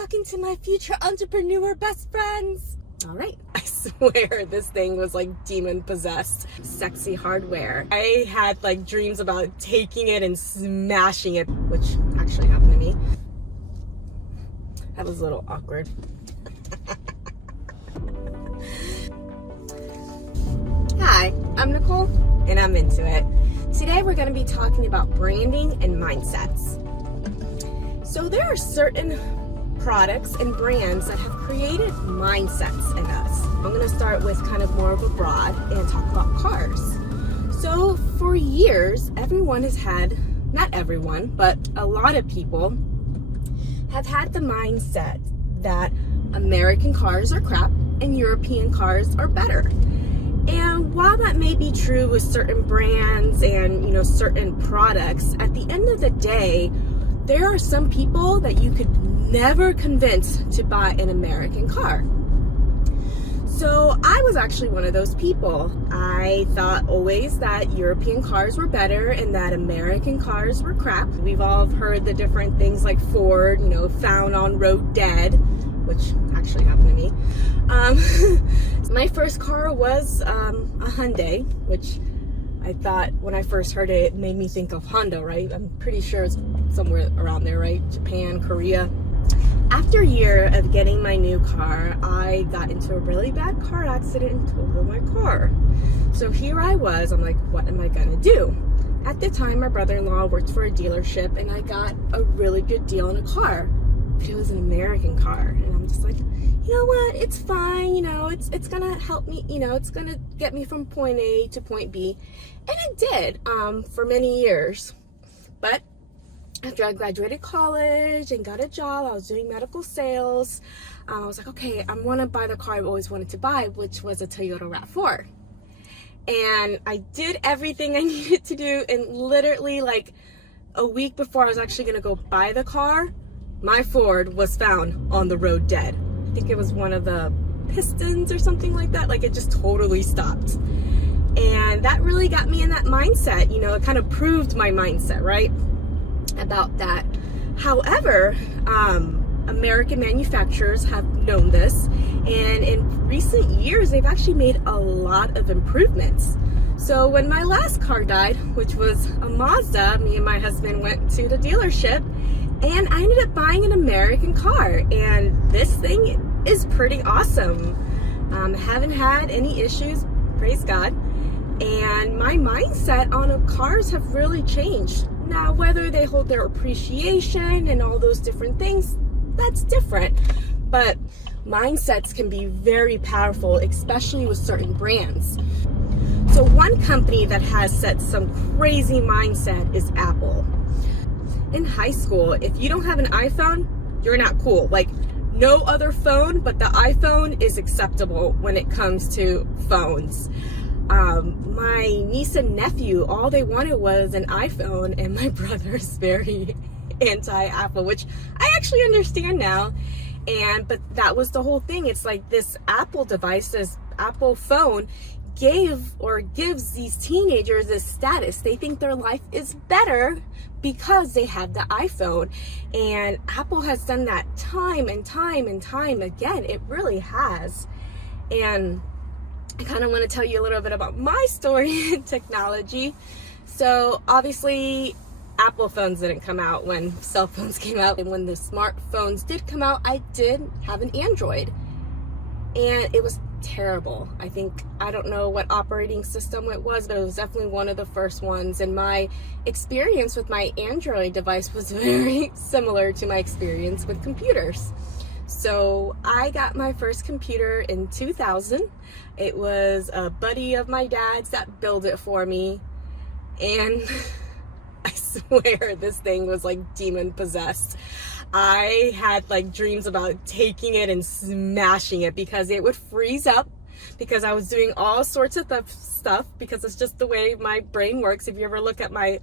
talking to my future entrepreneur best friends. All right, I swear this thing was like demon possessed. Sexy hardware. I had like dreams about taking it and smashing it, which actually happened to me. That was a little awkward. Hi, I'm Nicole and I'm into it. Today we're going to be talking about branding and mindsets. So there are certain products and brands that have created mindsets in us. I'm going to start with kind of more of a broad and talk about cars. So for years, everyone has had, not everyone, but a lot of people have had the mindset that American cars are crap and European cars are better. And while that may be true with certain brands and, certain products, at the end of the day, there are some people that you could never convince to buy an American car. So I was actually one of those people. I thought always that European cars were better and that American cars were crap. We've all heard the different things like Ford, found on road dead, which actually happened to me. My first car was a Hyundai, which I thought when I first heard it, it made me think of Honda, right? I'm pretty sure it's somewhere around there, right? Japan, Korea. After a year of getting my new car, I got into a really bad car accident and totaled my car. So here I was, I'm like, what am I gonna do? At the time, my brother-in-law worked for a dealership and I got a really good deal on a car. But it was an American car. And I'm just like, you know what, it's fine, it's gonna help me, it's gonna get me from point A to point B. And it did, for many years. But after I graduated college and got a job, I was doing medical sales. I was like, okay, I want to buy the car I've always wanted to buy, which was a Toyota RAV4. And I did everything I needed to do, and literally like a week before I was actually going to go buy the car, my Ford was found on the road dead. I think it was one of the pistons or something like that. Like it just totally stopped. And that really got me in that mindset. It kind of proved my mindset, right? About that. However, American manufacturers have known this, and in recent years they've actually made a lot of improvements. So when my last car died, which was a Mazda, me and my husband went to the dealership and I ended up buying an American car, and this thing is pretty awesome. Haven't had any issues, praise God, and my mindset on cars have really changed. Now, whether they hold their appreciation and all those different things, that's different. But mindsets can be very powerful, especially with certain brands. So one company that has set some crazy mindset is Apple. In high school, if you don't have an iPhone, you're not cool. Like, no other phone but the iPhone is acceptable when it comes to phones. My niece and nephew, all they wanted was an iPhone, and my brother's very anti-Apple, which I actually understand now. But that was the whole thing. It's like this Apple device, this Apple phone gives these teenagers this status. They think their life is better because they have the iPhone. And Apple has done that time and time and time again. It really has. And I kind of want to tell you a little bit about my story in technology. So obviously Apple phones didn't come out when cell phones came out, and when the smartphones did come out, I did have an Android, and it was terrible. I don't know what operating system it was, but it was definitely one of the first ones, and my experience with my Android device was very similar to my experience with computers. So I got my first computer in 2000. It was a buddy of my dad's that built it for me. And I swear this thing was like demon possessed. I had like dreams about taking it and smashing it because it would freeze up, because I was doing all sorts of stuff, because it's just the way my brain works. If you ever look at my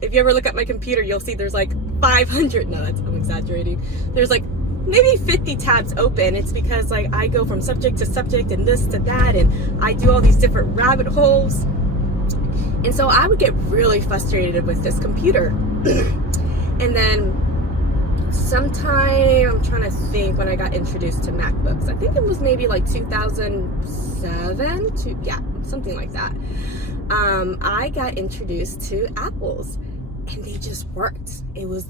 if you ever look at my computer, you'll see there's like 500, no, I'm exaggerating. There's like maybe 50 tabs open. It's because like I go from subject to subject and this to that, and I do all these different rabbit holes. And so I would get really frustrated with this computer. And then sometime, I'm trying to think when I got introduced to MacBooks. I think it was maybe like 2007, something like that. I got introduced to Apples, and they just worked. It was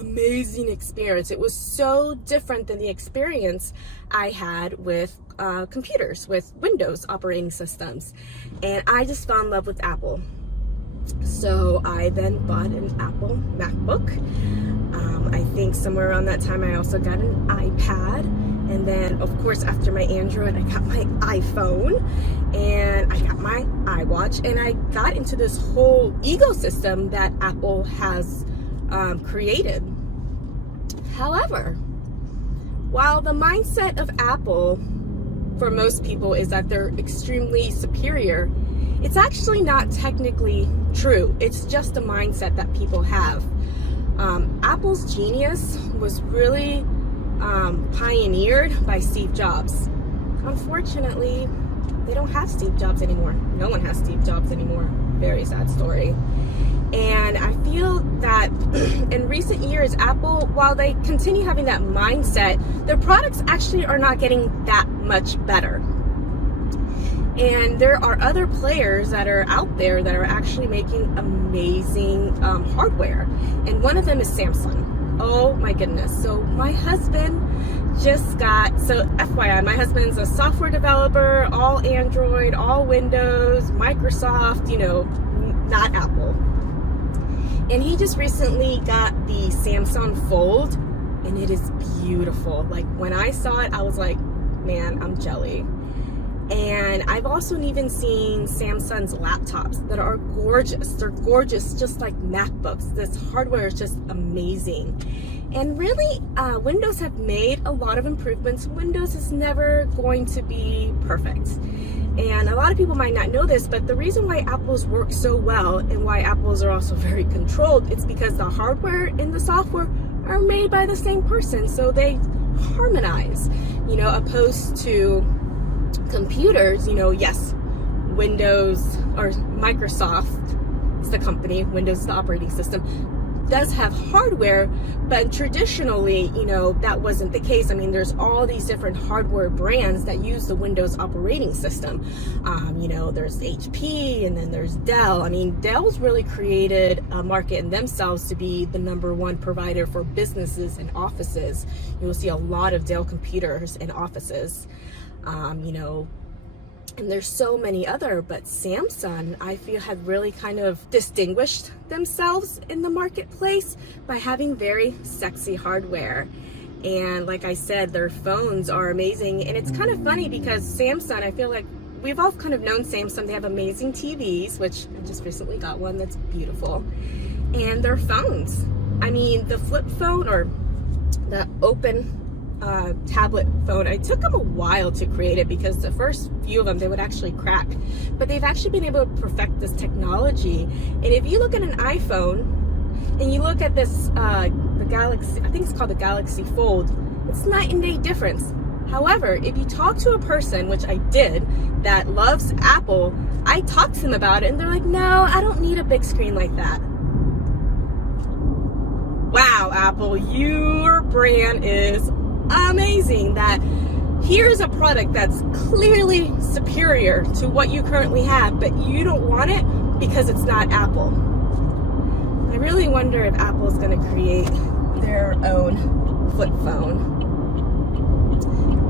amazing experience. It was so different than the experience I had with computers, with Windows operating systems, and I just fell in love with Apple. So I then bought an Apple MacBook. I think somewhere around that time I also got an iPad, and then of course after my Android I got my iPhone, and I got my iWatch, and I got into this whole ecosystem that Apple has created. However, while the mindset of Apple for most people is that they're extremely superior, it's actually not technically true. It's just a mindset that people have. Apple's genius was really pioneered by Steve Jobs. Unfortunately, they don't have Steve Jobs anymore. No one has Steve Jobs anymore. Very sad story. And I feel that in recent years, Apple, while they continue having that mindset, their products actually are not getting that much better. And there are other players that are out there that are actually making amazing hardware. And one of them is Samsung. Oh my goodness. So my husband just got, so FYI, my husband's a software developer, all Android, all Windows, Microsoft, you know, not Apple. And he just recently got the Samsung Fold, and it is beautiful. Like when I saw it, I was like, man, I'm jelly. And I've also even seen Samsung's laptops that are gorgeous. They're gorgeous, just like MacBooks. This hardware is just amazing. And really, Windows have made a lot of improvements. Windows is never going to be perfect. And a lot of people might not know this, but the reason why Apples work so well and why Apples are also very controlled, it's because the hardware and the software are made by the same person. So they harmonize, you know, opposed to computers, you know, yes, Windows or Microsoft is the company, Windows is the operating system, does have hardware, but traditionally, you know, that wasn't the case. I mean, there's all these different hardware brands that use the Windows operating system. You know, there's HP, and then there's Dell. I mean, Dell's really created a market in themselves to be the #1 provider for businesses and offices. You will see a lot of Dell computers in offices. You know, and there's so many other, but Samsung, I feel, have really kind of distinguished themselves in the marketplace by having very sexy hardware. And like I said, their phones are amazing. And it's kind of funny because Samsung, I feel like we've all kind of known Samsung. They have amazing TVs, which I just recently got one that's beautiful. And their phones, I mean, the flip phone or the open tablet phone, it took them a while to create it because the first few of them, they would actually crack. But they've actually been able to perfect this technology. And if you look at an iPhone and you look at this, the Galaxy, I think it's called the Galaxy Fold, it's night and day difference. However, if you talk to a person, which I did, that loves Apple, I talked to them about it and they're like, no, I don't need a big screen like that. Wow, Apple, your brand is amazing. That here's a product that's clearly superior to what you currently have, but you don't want it because it's not Apple. I really wonder if Apple's going to create their own flip phone.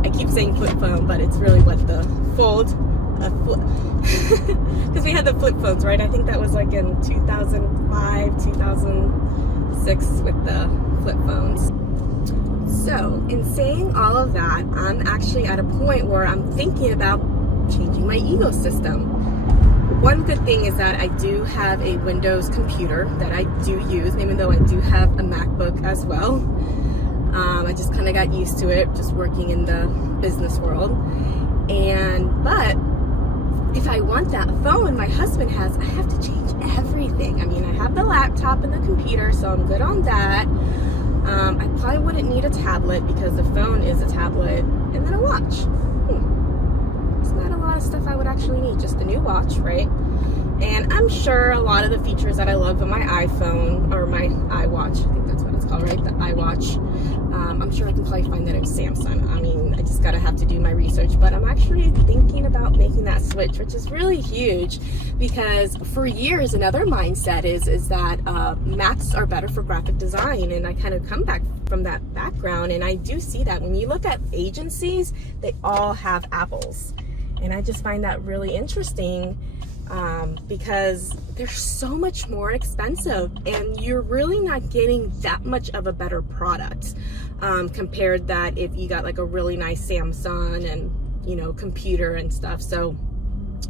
I keep saying flip phone, but it's really what the Fold, because we had the flip phones, right? I think that was like in 2005, 2006 with the flip phones. So, in saying all of that, I'm actually at a point where I'm thinking about changing my ecosystem. One good thing is that I do have a Windows computer that I do use, even though I do have a MacBook as well. I just kind of got used to it, just working in the business world. But if I want that phone my husband has, I have to change everything. I mean, I have the laptop and the computer, so I'm good on that. I probably wouldn't need a tablet because the phone is a tablet, and then a watch. It's not a lot of stuff I would actually need, just a new watch, right? And I'm sure a lot of the features that I love on my iPhone, or my iWatch, I think that's what it's called. call, right? The iWatch. I'm sure I can probably find that in Samsung. I mean, I just gotta have to do my research, but I'm actually thinking about making that switch, which is really huge, because for years another mindset is that Macs are better for graphic design, and I kind of come back from that background, and I do see that when you look at agencies, they all have Apples, and I just find that really interesting. Because they're so much more expensive, and you're really not getting that much of a better product compared that if you got like a really nice Samsung and, you know, computer and stuff. So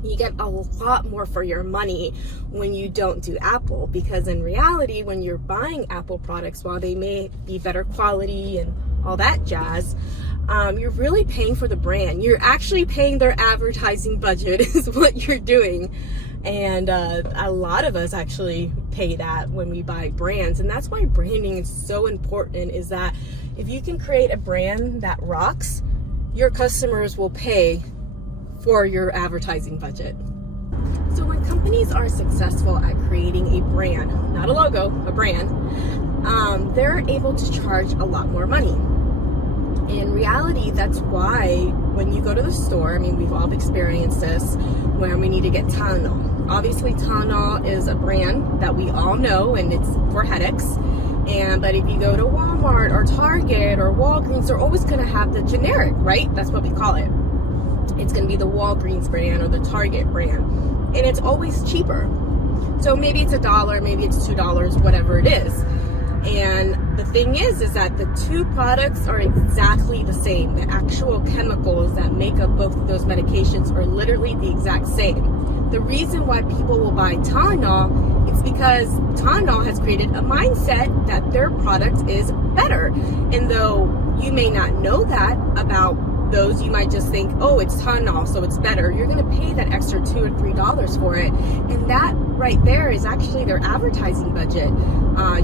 you get a lot more for your money when you don't do Apple, because in reality, when you're buying Apple products, while they may be better quality and all that jazz, you're really paying for the brand. You're actually paying their advertising budget is what you're doing. And a lot of us actually pay that when we buy brands. And that's why branding is so important, is that if you can create a brand that rocks, your customers will pay for your advertising budget. So when companies are successful at creating a brand, not a logo, a brand, they're able to charge a lot more money. In reality, that's why when you go to the store, I mean, we've all experienced this, where we need to get Tylenol. Obviously, Tylenol is a brand that we all know, and it's for headaches. But if you go to Walmart or Target or Walgreens, they're always going to have the generic, right? That's what we call it. It's going to be the Walgreens brand or the Target brand, and it's always cheaper. So maybe it's $1, maybe it's $2, whatever it is. And the thing is that the two products are exactly the same. The actual chemicals that make up both of those medications are literally the exact same. The reason why people will buy Tylenol is because Tylenol has created a mindset that their product is better. And though you may not know that about those, you might just think, oh, it's Tylenol, so it's better. You're going to pay that extra $2 or $3 for it. And that right there is actually their advertising budget.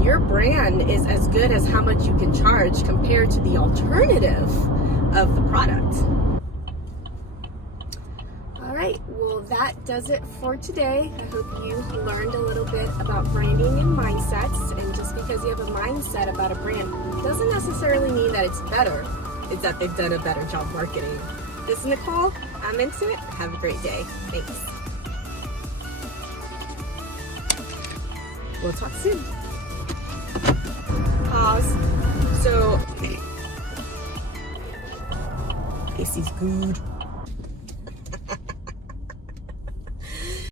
Your brand is as good as how much you can charge compared to the alternative of the product. All right, well, that does it for today. I hope you learned a little bit about branding and mindsets. And just because you have a mindset about a brand doesn't necessarily mean that it's better. It's that they've done a better job marketing. This is Nicole. I'm into it. Have a great day. Thanks. We'll talk soon. Pause. So, this is good.